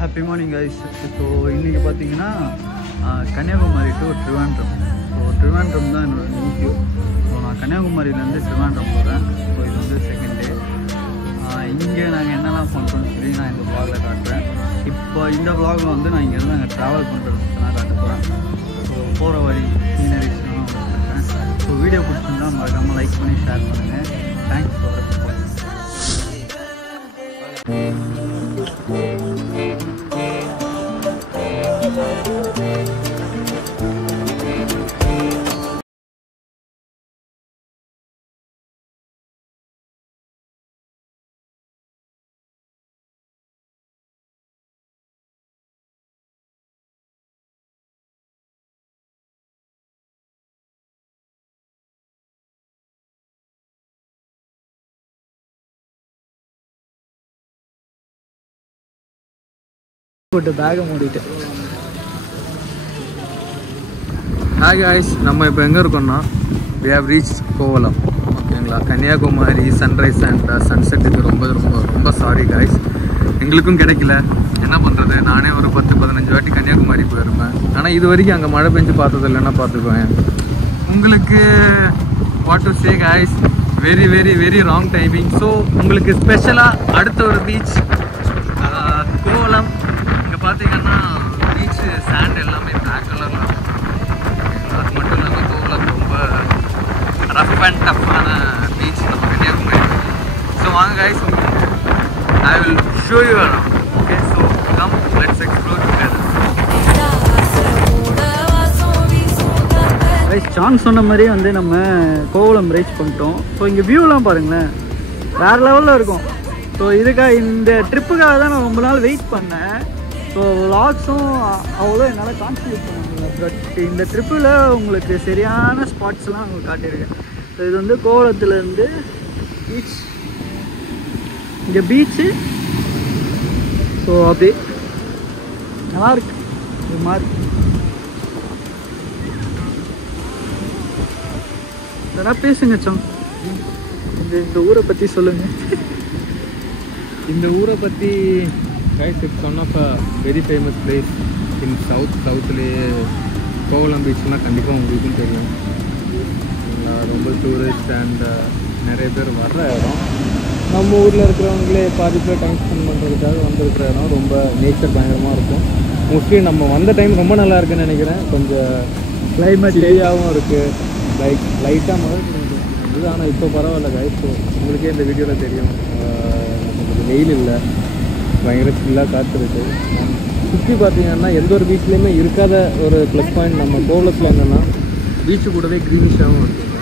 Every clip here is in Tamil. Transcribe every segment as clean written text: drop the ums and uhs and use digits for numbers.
Happy morning guys. So இன்னைக்கு பார்த்தீங்கன்னா கன்னியாகுமரி டு ட்ரிவாண்ட்ரம். ஸோ ட்ரிவாண்ட்ரம் தான் என்னோட நியூ வியூ. ஸோ நான் கன்னியாகுமரியிலேருந்து ட்ரிவாண்ட்ரம் போகிறேன். ஸோ இது வந்து செகண்ட் டே. இங்கே நாங்கள் என்னெல்லாம் பண்ணுறோன்னு சொல்லி நான் இந்த வ்ளாகில் காட்டுறேன். இப்போ இந்த வ்ளாகில் வந்து நான் இங்கேருந்து நாங்கள் ட்ராவல் பண்ணுறது நான் காட்ட போகிறேன். ஸோ போகிற வழி சீனரிஸ்லாம் வச்சுருக்கேன். ஸோ வீடியோ பிடிச்சிருந்தா மறக்காமல் லைக் பண்ணி ஷேர் பண்ணுங்கள். Thanks for support. போட்டு பேகை மூடிட்டு. ஹாய் காய்ஸ், நம்ம இப்போ எங்கே இருக்கோம்னா we have reached கோவளம். ஓகேங்களா, கன்னியாகுமரி சன்ரைஸ் அண்ட் சன்செட்டுக்கு ரொம்ப ரொம்ப ரொம்ப சாரி காய்ஸ், எங்களுக்கும் கிடைக்கல. என்ன பண்ணுறது, நானே ஒரு 10-15 வாட்டி கன்னியாகுமரி போயிருப்பேன். ஆனால் இது வரைக்கும் அங்கே மழை பெஞ்சு பார்த்தது இல்லைன்னா பார்த்துக்குவேன். உங்களுக்கு what to say guys, very very very wrong timing. So உங்களுக்கு ஸ்பெஷலாக அடுத்த ஒரு பீச் கோவளம். பார்த்தீங்கன்னா பீச் சாண்ட் எல்லாமே பிளாக் கலரில் இருக்கும். அது மட்டும் இல்லாமல் கோவளம் ரொம்ப ரஃப் அண்ட் டஃப்பான பீச் நம்ம கன்னியாகுமரி. ஸோ வாங்க guys, I will show you around. Okay, so come let's explore together. Rice song சொன்ன மாதிரியே வந்து நம்ம கோவளம் ரீச் பண்ணிட்டோம். ஸோ இங்கே வியூலாம் பாருங்களேன், வேறு லெவலில் இருக்கும். ஸோ இதுக்காக இந்த ட்ரிப்புக்காக தான் நான் ரொம்ப நாள் வெயிட் பண்ணேன். ஸோ விளாக்ஸும் அவ்வளோ என்னால் கான்சன்ட்ரேட் பண்ண முடியல. பட் இந்த ட்ரிப்பில் உங்களுக்கு சரியான ஸ்பாட்ஸ்லாம் உங்களுக்கு காட்டியிருக்கேன். ஸோ இது வந்து கோவளத்துலேருந்து பீச், இங்கே பீச்சு. ஸோ அப்படி நல்லாயிருக்கு இது மாதிரி. இதெல்லாம் பேசுங்க சாங். இந்த ஊரை பற்றி சொல்லுங்கள். இந்த ஊரை பற்றி guys, it's one of a very famous place in சவுத்துலேயே. கோவளம் பீச்னால் கண்டிப்பாக உங்களுக்கும் தெரியும். ரொம்ப டூரிஸ்ட் அண்ட் நிறைய பேர் வர்ற இடம். நம்ம ஊரில் இருக்கிறவங்களே பாதி பேர் டைம் ஸ்பெண்ட் பண்ணுறதுக்காக வந்திருக்கிற இடம். ரொம்ப நேச்சர் பயங்கரமாக இருக்கும். மோஸ்ட்லி நம்ம வந்த டைம் ரொம்ப நல்லா இருக்குன்னு நினைக்கிறேன். கொஞ்சம் கிளைமேட் ஏரியாவும் இருக்குது, லைட்டாக மழை இது. ஆனால் இப்போ பரவாயில்ல கைஸ். ஸோ உங்களுக்கே இந்த வீடியோவில் தெரியும், கொஞ்சம் வெயில் இல்லை, பயங்கர சில்லாக காற்றுருக்கு. சுற்றி பார்த்தீங்கன்னா எந்த ஒரு பீச்லேயுமே இருக்காத ஒரு ப்ளஸ் பாயிண்ட் நம்ம கோவளத்தில் என்னென்னா பீச்சு கூடவே க்ரீனிஷாகவும் இருக்கும்.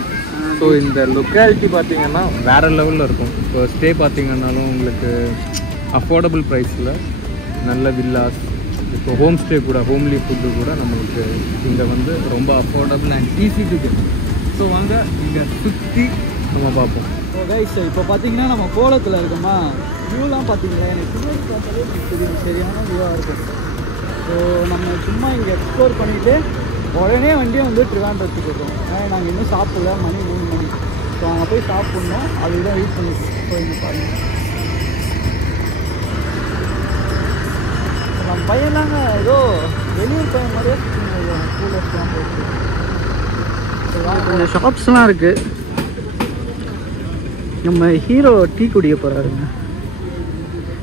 ஸோ இந்த லொக்காலிட்டி பார்த்தீங்கன்னா வேறு லெவலில் இருக்கும். இப்போ ஸ்டே பார்த்தீங்கன்னாலும் உங்களுக்கு அஃபோர்டபுள் ப்ரைஸில் நல்ல வில்லாஸ், இப்போ ஹோம் ஸ்டே கூட, ஹோம்லி ஃபுட்டு கூட நம்மளுக்கு இங்கே வந்து ரொம்ப affordable and easy to get. So வாங்க இங்கே சுற்றி நம்ம பார்ப்போம். ஸோ கைஸ், இப்போ பார்த்தீங்கன்னா நம்ம கோவளத்தில் இருக்கோமா, வியூலாம் பார்த்தீங்களா, எனக்கு பின்னாடி பார்த்தாலே எனக்கு தெரியும் சரியான வியூவாக இருக்கும். ஸோ நம்ம சும்மா இங்கே எக்ஸ்ப்ளோர் பண்ணிவிட்டு உடனே வண்டியை வந்து ட்ரிவாண்ட்ரத்துக்கு போகிறோம். ஏன்னா நாங்கள் இன்னும் சாப்பிடல, மணி 3 மணி. ஸோ அங்கே போய் சாப்பிட்ணும், அதுதான் வெயிட் பண்ணிட்டு. ஸோ இங்கே பாருங்கள், நம்ம பையன்தாங்க ஏதோ வெளியூர் பையன் மாதிரியே ஸ்கூலர்ஸ்லாம் போயிட்டு. கொஞ்சம் ஷாப்ஸ்லாம் இருக்குது. நம்ம ஹீரோ டீ குடிக்க போகிறாருங்க,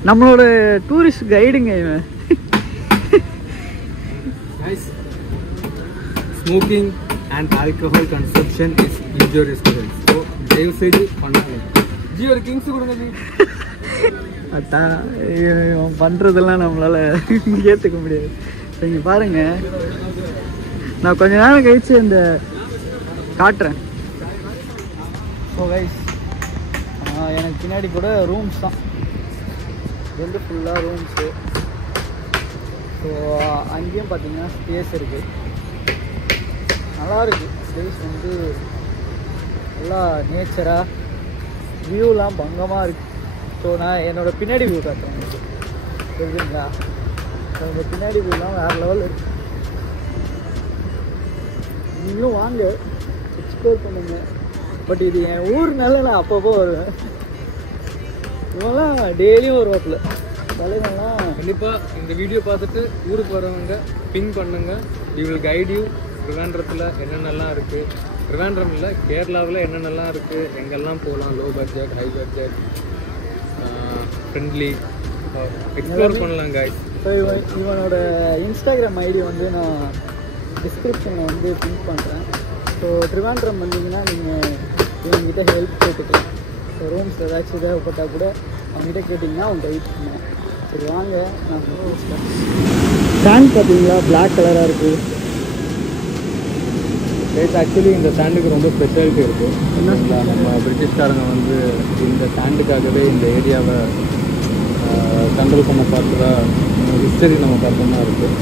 நம்மளோட டூரிஸ்ட் கைடுங்க இவன். Smoking and alcohol consumption is injurious to health. So தயவு செய்து பண்ணாங்க. ஜி ஒரு கிங்ஸ் கொடுங்க ஜி. அதான் இவன் பண்ணுறதெல்லாம் நம்மளால் ஏற்றுக்க முடியாது. ஸோ இங்கே பாருங்கள், நான் கொஞ்ச நேரம் கழிச்சு இந்த காட்டுறேன். ஸோ கைஸ், எனக்கு பின்னாடி கூட ரூம்ஸ் தான், இது வந்து ஃபுல்லாக ரூம்ஸு. ஸோ அங்கேயும் பார்த்தீங்கன்னா ஸ்பேஸ் இருக்குது, நல்லாயிருக்கு. ஸ்பேஸ் வந்து நல்லா நேச்சராக, வியூலாம் பங்கமாக இருக்குது. ஸோ நான் என்னோடய பின்னாடி வியூ காட்டுறேன் உங்களுக்கு, தெரியுங்களா? ஸோ இந்த பின்னாடி வியூலாம் வேறு லெவல் இருக்குது. நீங்களும் வாங்க, எக்ஸ்ப்ளோர் பண்ணுங்க. பட் இது என் ஊர்னால நான் அப்பப்போ வருவேன். இவெல்லாம் டெய்லியும் வருவாப்பில். தலைவெல்லாம் கண்டிப்பாக இந்த வீடியோ பார்த்துட்டு ஊருக்கு வரவங்க பிங் பண்ணுங்க. We will guide you. ட்ரிவாண்ட்ரத்தில் என்னென்னலாம் இருக்குது, ட்ரிவாண்ட்ரம் இல்லை கேரளாவில் என்னென்னலாம் இருக்குது, எங்கெல்லாம் போகலாம், low budget high budget friendly explore பண்ணலாம் guys. ஸோ இவனோட இன்ஸ்டாகிராம் ஐடி வந்து நான் டிஸ்கிரிப்ஷனில் வந்து பிங்க் பண்ணுறேன். ஸோ ட்ரிவாண்ட்ரம் வந்தீங்கன்னா நீங்கள் இவங்ககிட்ட ஹெல்ப் கேட்டுக்கலாம். ஸோ ரூம்ஸ் ஏதாச்சும் தேவைப்பட்டால் கூட அவங்ககிட்ட கேட்டிங்கன்னா அவங்க கைட் பண்ணுவேன். சரி வாங்க நான் சாண்ட் பார்த்தீங்களா பிளாக் கலராக இருக்குது. ஆக்சுவலி இந்த சாண்டுக்கு ரொம்ப ஸ்பெஷாலிட்டி இருக்குது. என்ன நம்ம பிரிட்டிஷ்காரங்க வந்து இந்த சாண்டுக்காகவே இந்த ஏரியாவை கண்ட்ரோல் பண்ண பார்த்ததா ஹிஸ்டரி நம்ம பார்த்தோம்னா இருக்குது.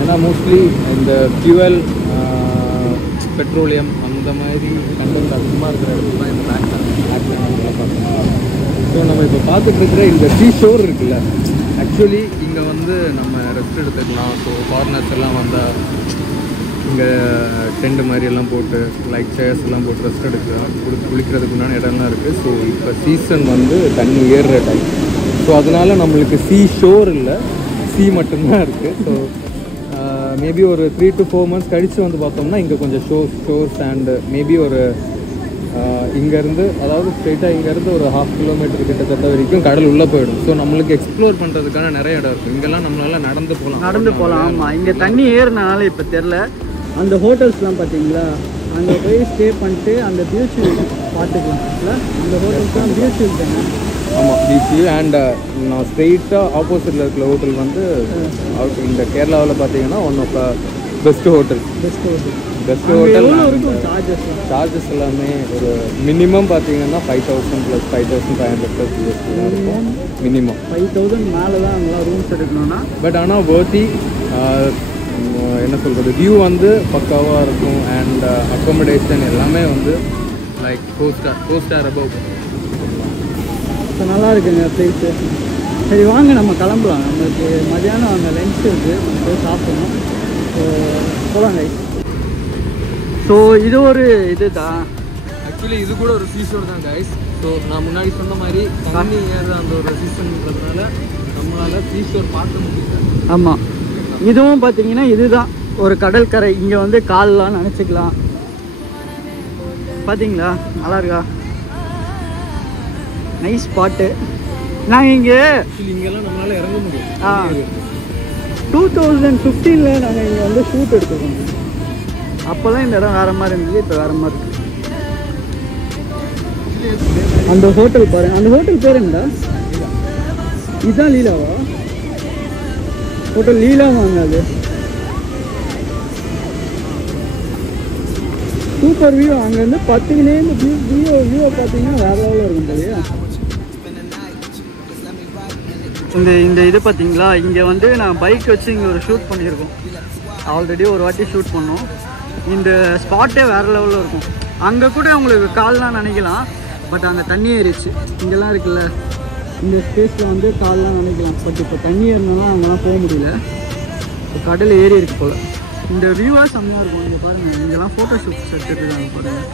ஏன்னா மோஸ்ட்லி இந்த ஃபியூவல் பெட்ரோலியம் அந்த மாதிரி கண்டென்ட் அதிகமாக இருக்கிற இடத்துல தான் இந்த பிளாக் சாண்ட் பார்த்தோம். ஸோ நம்ம இப்போ பார்த்துட்டு இருக்கிற இந்த சீ ஷோர் இருக்குல்ல, ஆக்சுவலி இங்கே வந்து நம்ம ரெஸ்ட் எடுத்துக்கலாம். ஸோ ஃபாரினர்ஸ் எல்லாம் வந்தால் இங்கே டென்ட் மாதிரி எல்லாம் போட்டு லைக் சேர்ஸ் எல்லாம் போட்டு ரெஸ்ட் எடுக்கலாம். குளிக்கிறதுக்கு முன்னாடி இடம்லாம் இருக்குது. ஸோ இப்போ சீசன் வந்து தண்ணி ஏறுற டைம். ஸோ அதனால் நம்மளுக்கு சீ ஷோர் இல்லை, சீ மட்டும்தான் இருக்குது. ஸோ மேபி ஒரு 3 to 4 months கழித்து வந்து பார்த்தோம்னா இங்கே கொஞ்சம் ஷோர்ஸ் அண்டு மேபி ஒரு இங்கேருந்து அதாவது ஸ்ட்ரெயிட்டாக இங்கேருந்து ஒரு 1/2 கிலோமீட்டர் கிட்டத்தட்ட வரைக்கும் கடல் உள்ளே போயிடும். ஸோ நம்மளுக்கு எக்ஸ்ப்ளோர் பண்ணுறதுக்கான நிறைய இடம் இருக்குது. இங்கெல்லாம் நம்மளால நடந்து போகலாம். ஆமாம், இங்கே தண்ணி ஏறினால இப்போ தெரில. அந்த ஹோட்டல்ஸ்லாம் பார்த்தீங்களா, அங்கே போய் ஸ்டே பண்ணிட்டு அந்த பீச் பார்த்துக்கலாம்ல. அந்த ஹோட்டல்ஸ்லாம் பீச் தானே. ஆமாம், பீச். அண்ட் நான் ஸ்ட்ரெயிட்டாக ஆப்போசிட்டில் இருக்கிற ஹோட்டல் வந்து இந்த கேரளாவில் பார்த்தீங்கன்னா one of best hotel. Charges எல்லாமே ஒரு மினிமம் பார்த்தீங்கன்னா 5,000 + 5,500 இருக்கும். மினிமம் 5,000 மேலே தான் அங்கெல்லாம் ரூம்ஸ் எடுக்கணும்னா. பட் ஆனால் வர்த்தி என்ன சொல்கிறது, வியூ வந்து பக்காவாக இருக்கும். அண்ட் அக்காமடேஷன் எல்லாமே வந்து லைக் 4 ஸ்டார் அபவ். ஸோ நல்லா இருக்குங்க பிளேஸு. சரி வாங்க நம்ம கிளம்பலாம். நம்மளுக்கு மதியானம் அங்கே லஞ்ச் இருக்குது, நம்ம போய் சாப்பிடணும். ஸோ போகலாங்க. ஸோ இது ஒரு இது தான் ஆக்சுவலி இது கூட ஒரு சீஷோர் தான் கைஸ். ஸோ நான் முன்னாடி சொன்ன மாதிரி தண்ணி ஏற அந்த ஒரு சீசன்றதுனால நம்மளால் சீஷோர் பார்க்க முடியல. ஆமாம், இதுவும் பார்த்தீங்கன்னா இதுதான் ஒரு கடற்கரை. இங்கே வந்து கால்லாம் நினச்சிக்கலாம். பார்த்தீங்களா நல்லா இருக்கா, நைஸ் ஸ்பாட்டு. நாங்கள் இங்கெல்லாம் நம்மளால் இறங்க முடியும். 2015 நாங்கள் இங்கே வந்து ஷூட் எடுத்துக்கோங்க. அப்போல்லாம் இந்த இடம் வேறு மாதிரி இருந்துச்சு, இப்போ வேறு மாதிரி இருக்கு. அந்த ஹோட்டல் பாருங்க, அந்த ஹோட்டல் பேர் என்ன? இதுதான் லீலாவா? ஹோட்டல் லீலா வாங்க. அது சூப்பர் வியூ. அங்கேருந்து பார்த்தீங்கன்னா இந்த வியூவை பார்த்தீங்கன்னா வேறு லெவலில் இருக்கும் இல்லையா. இந்த இது பார்த்தீங்களா, இங்கே வந்து நான் பைக் வச்சு இங்கே ஒரு ஷூட் பண்ணியிருக்கோம். ஆல்ரெடி ஒரு வாட்டி ஷூட் பண்ணோம். இந்த ஸ்பாட்டே வேறு லெவலில் இருக்கும். அங்கே கூட உங்களுக்கு கால்லாம் நினைக்கலாம், பட் அங்கே தண்ணி ஏறிச்சு. இங்கெல்லாம் இருக்குல்ல, இந்த ஸ்பேஸில் வந்து கால்லாம் நினைக்கலாம். பட் இப்போ தண்ணி ஏறினாலும் அங்கெல்லாம் போக முடியல. இப்போ கடல் ஏறி இருக்கு போல். இந்த வியூவாக செம்மையாக இருக்கும். இங்கே பாருங்கள், இங்கெல்லாம் ஃபோட்டோ ஷூட்ஸ் எடுத்துருக்காங்க பாருங்கள்.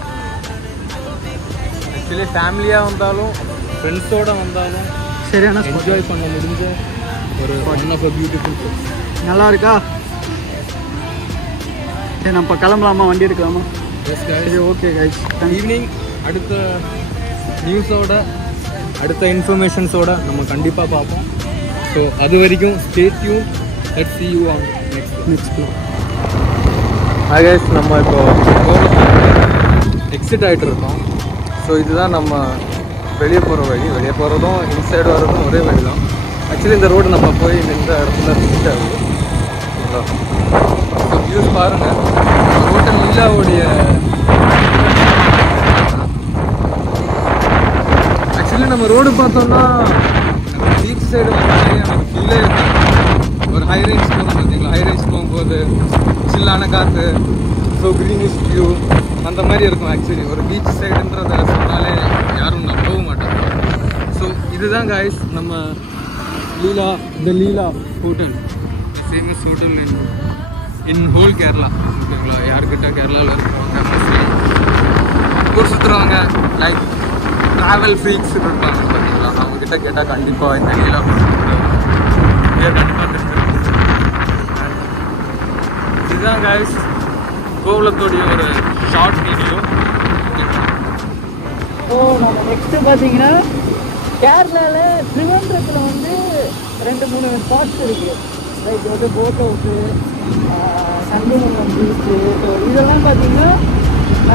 ஆக்சுவலி ஃபேமிலியாக வந்தாலும் ஃப்ரெண்ட்ஸோடு வந்தாலும் சரியான என்ஜாய் பண்ண முடிஞ்ச ஒரு one of a beautiful place. நல்லா இருக்கா? சரி நம்ம கிளம்பலாமா, வண்டி எடுக்கலாமா? Yes guys. சரி ஓகே கைஸ். ஈவினிங் அடுத்த நியூஸோட அடுத்த இன்ஃபர்மேஷன்ஸோட நம்ம கண்டிப்பாக பார்ப்போம். ஸோ அது வரைக்கும் stay tune. Let's see you on next vlog. Hi guys, நம்ம இப்போ எக்ஸிட் ஆகிட்டு இருக்கோம். ஸோ இதுதான் நம்ம வெளியே போகிற வழி. வெளியே போகிறதும் இன்சைடு வர்றதும் ஒரே வழி தான். ஆக்சுவலி இந்த ரோடு நம்ம போய் இந்த இடத்துல ரீச் ஆகுது. ஸோ வியூஸ் பாருங்கள். ஹோட்டல் லீலாவுடைய ஆக்சுவலி நம்ம ரோடு பார்த்தோம்னா பீச் சைடு வந்து எனக்கு ஃபீலே இருக்குது. ஒரு ஹை ரேஞ்ச் போகும் பார்த்தீங்களா, ஹை ரேஞ்ச் போகும்போது சில்லான காற்று, ஸோ க்ரீனிஷ் வியூ அந்த மாதிரி இருக்கும். ஆக்சுவலி ஒரு பீச் சைடுன்றதை சொன்னாலே யாரும் நம்பவும் மாட்டாங்க. ஸோ இதுதான் கைஸ் நம்ம Leela, the Leela hotel, famous hotel in whole Kerala. ஓகேங்களா, யார்கிட்ட கேரளாவில் இருக்கிறவங்க ஊர் சுற்றுறவங்க லைக் ட்ராவல் ஃப்ரீக்ஸ் இருப்பாங்க பார்த்தீங்களா, அவங்ககிட்ட கேட்டால் கண்டிப்பாக இந்த லீலா பேர் கண்டிப்பாக தெரிஞ்சிருக்கும். இதுதான் கைஸ் கோகுலத்தோடைய ஒரு ஷார்ட் வீடியோ. ஸோ நம்ம நெக்ஸ்ட்டு பார்த்தீங்கன்னா கேரளாவில் திருவனந்தபுரத்தில் வந்து 2-3 ஸ்பாட்ஸ் இருக்குது. லைக் வந்து boat house, Sangamukham beach. So இதெல்லாம் பார்த்தீங்கன்னா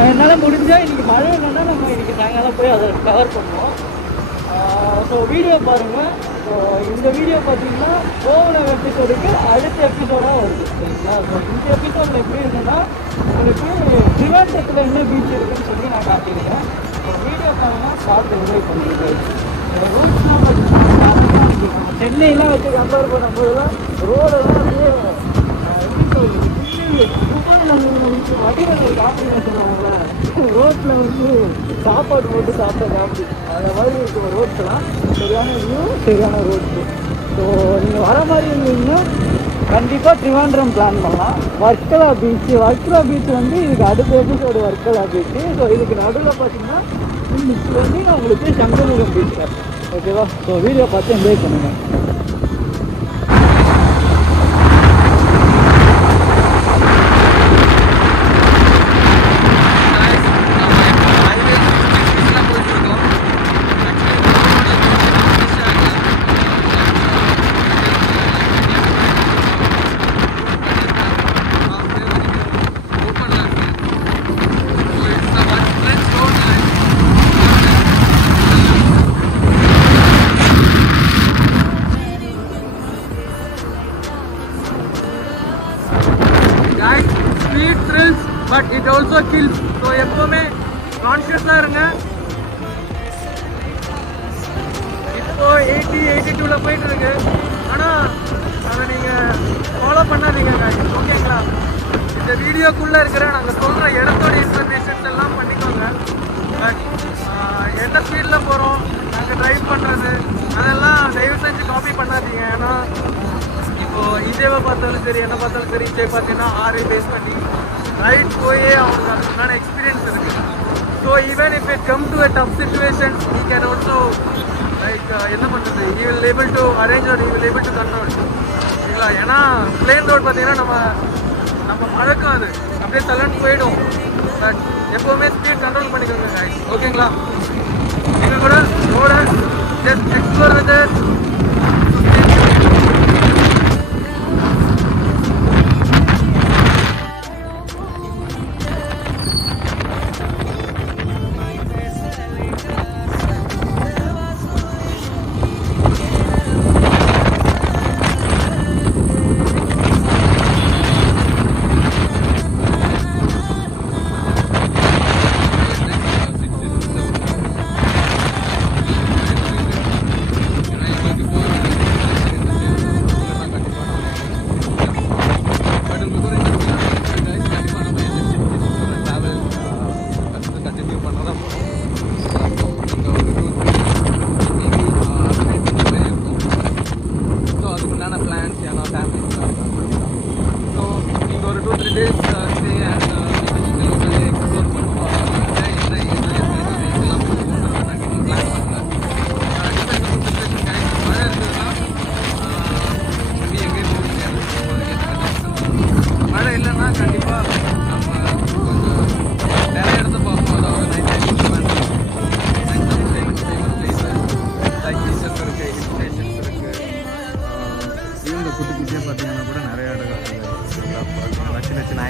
என்னால் முடிஞ்சால் இன்றைக்கி மழை இல்லைன்னா நம்ம இன்றைக்கி சாயங்காலம் போய் அதை கவர் பண்ணுவோம். ஸோ வீடியோ பாருங்கள். ஸோ இந்த வீடியோ பார்த்தீங்கன்னா கோகுலம் எபிசோடுக்கு அடுத்த எபிசோடாக வருது சரிங்களா. ஸோ இந்த எபிசோடில் எப்படி இருந்ததுன்னா உங்களுக்கு திருவனந்தபுரத்தில் என்ன பீச் இருக்குன்னு சொல்லி நான் காட்டியிருக்கேன். ஸோ வீடியோ பாருங்கள், பார்த்து என்ஜாய் பண்ணிருக்கேன். ரோட்ஸ்லாம் பார்த்தீங்கன்னா சென்னையெல்லாம் வச்சு கம்பேர் பண்ணும்போதெல்லாம் ரோடெல்லாம் அப்படியே எப்படி சொல்லுது வடிவங்கள் காப்பின்னு சொல்லுவாங்கள்ல, ரோட்டில் வந்து சாப்பாடு போட்டு சாப்பிட்ட காப்பி அந்த மாதிரி இருக்கும் ரோட்ஸ்லாம். சரியான வியூ, சரியான ரோட்ஸு. ஸோ நீங்கள் வர மாதிரி இருந்தீங்கன்னா கண்டிப்பாக ட்ரிவாண்ட்ரம் பிளான் பண்ணலாம். வர்க்கலா பீச்சு வந்து இதுக்கு அடுத்த எபிசோடு வர்க்கலா பீச்சு. ஸோ இதுக்கு நடுவில் பார்த்தீங்கன்னா இன்னைக்கு வந்து நான் உங்களுக்கு சங்கமுகம் பீச். ஓகேவா? ஸோ வீடியோ பார்த்து என்ஜாய் பண்ணுங்கள். But it also kills. So எப்போவுமே கான்ஷியஸாக இருங்க. இப்போ 80-82ல் போயிட்டு இருக்கு. ஆனால் அதை நீங்கள் ஃபாலோ பண்ணாதீங்க ஓகேங்களா. இந்த வீடியோக்குள்ளே இருக்கிற நாங்கள் சொல்கிற இடத்தோட இன்ஃபர்மேஷன்ஸ் எல்லாம் பண்ணிக்கோங்க. பட் என்ன ஸ்பீடில் போகிறோம், நாங்கள் ட்ரைவ் பண்ணுறது அதெல்லாம் தயவு செஞ்சு காப்பி பண்ணாதீங்க. ஏன்னா இப்போது இதேவை பார்த்தாலும் சரி, என்ன பார்த்தாலும் சரி, இதே பார்த்தீங்கன்னா ஆறு பேஸ் பண்ணி ரைட் போயே அவங்களுக்கு அதுக்கான எக்ஸ்பீரியன்ஸ் இருக்குது. So even if it come to a tough situation he can also like என்ன பண்ணுறது, he will able to arrange or he will able to control சரிங்களா. ஏன்னா பிளேன் ரோட் பார்த்தீங்கன்னா நம்ம பழக்கம் அது அப்படியே தள்ளன்னு போயிடும். பட் எப்போவுமே ஸ்பீட் கண்ட்ரோல் பண்ணிக்கோங்க கைஸ் ஓகேங்களா. நீங்கள் கூட ரோட ஜஸ்ட் எக்ஸ்ப்ளோர் வித்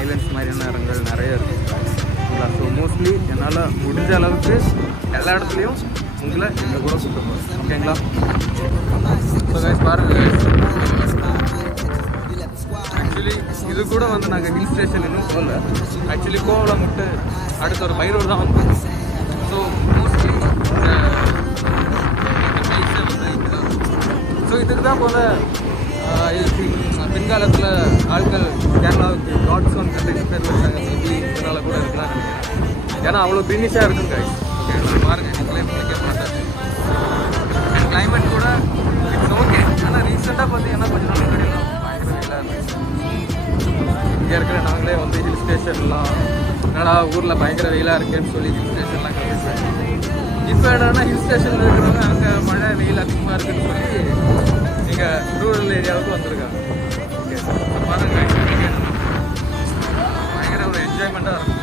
ஐலண்ட்ஸ் மாதிரியான இடங்கள் நிறைய இருக்குங்களா. ஸோ மோஸ்ட்லி என்னால் முடிஞ்ச அளவுக்கு எல்லா இடத்துலையும் உங்களை எங்கள் கூட சுற்றுவோம் ஓகேங்களா. ஸோ கைஸ் பாருங்கள், ஆக்சுவலி இது கூட வந்து நாங்கள் ஹில் ஸ்டேஷன் இன்னும் போகல. ஆக்சுவலி கோவலம் விட்டு அடுத்த ஒரு பைரோடு தான் வந்து. ஸோ மோஸ்ட்லி ஸோ இதுக்கு தான் போல பின்காலத்தில் ஆட்கள் கேரளாவுக்கு காட்ஸ் ஒன் கண்ட்ரிக்கு பேர் வச்சாங்க. மேபி இதனால் கூட இருக்கலாம் நினைக்கிறேன். ஏன்னா அவ்வளோ பினிஷாக இருக்கும் கைஸ். ஓகே பாருங்கள், நீங்களே உங்களுக்கு மாட்டேன். அண்ட் கிளைமேட் கூட இட்ஸ் ஓகே. ஆனால் ரீசெண்டாக பார்த்தீங்கன்னா கொஞ்சம் நாள் முன்னாடி பயங்கர வெயிலாக இருந்துச்சு. இங்கே இருக்கிற நாங்களே வந்து ஹில் ஸ்டேஷன்லாம் என்னடா ஊரில் பயங்கர வெயிலாக இருக்குன்னு சொல்லி ஹில் ஸ்டேஷன்லாம் கேட்குறேன். இப்போ என்னன்னா ஹில் ஸ்டேஷனில் இருக்கிறவங்க அங்கே மழை வெயில் அதிகமாக இருக்குன்னு சொல்லி இங்கே ரூரல் ஏரியாவுக்கு வந்திருக்காங்க. ஓகே பாருங்க, பயங்கர ஒரு என்ஜாய்மெண்ட்டாக இருக்கும்.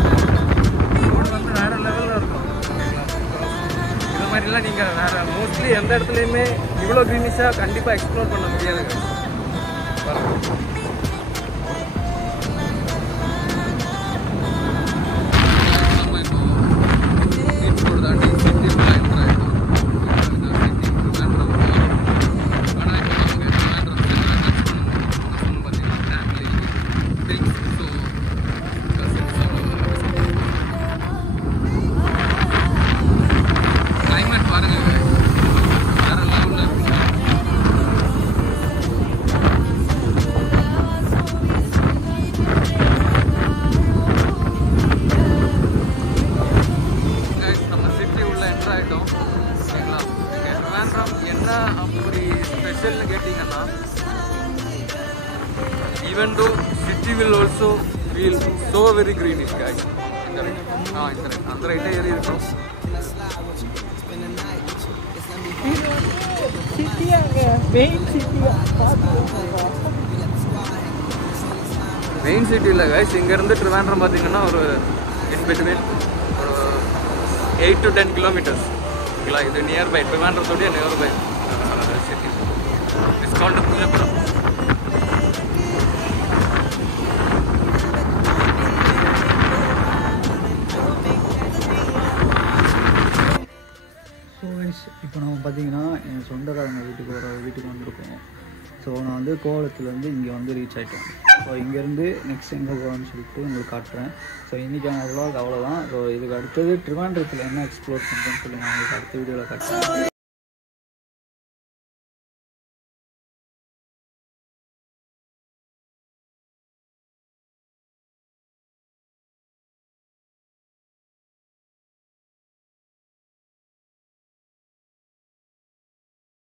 ரோடு வந்து வேறு லெவலில் இருக்கும். ஓகேங்களா, இது மாதிரிலாம் நீங்கள் வேறு மோஸ்ட்லி எந்த இடத்துலையுமே இவ்வளோ க்ரீனிஷாக கண்டிப்பாக எக்ஸ்ப்ளோர் பண்ண முடியாதுங்க. பாருங்க, even though city will also feel so very greenish, guys. Correct. Correct. Andhra ite eri irukum. City anga main city main city illa guys, inga irundhu Trivandrum pathina oru in between 8 to 10 kilometers. Like the nearby Trivandrum thodi nearby city. It's called Pujapuram. இப்போ நம்ம பார்த்தீங்கன்னா என் சொந்தக்காரங்க வீட்டுக்கு வந்திருக்கோம். ஸோ நான் வந்து கோவளத்துலேருந்து இங்கே வந்து ரீச் ஆகிட்டேன். ஸோ இங்கேருந்து நெக்ஸ்ட் எங்கே போகலான்னு சொல்லிட்டு உங்களுக்கு காட்டுறேன். ஸோ இன்றைக்கான விலாக் அவ்வளோதான். ஸோ இதுக்கு அடுத்தது ட்ரிவாண்ட்ரத்தில் என்ன எக்ஸ்ப்ளோர் பண்ணுறேன்னு சொல்லி நான் உங்களுக்கு அடுத்த வீடியோவில் காட்டுறேன்.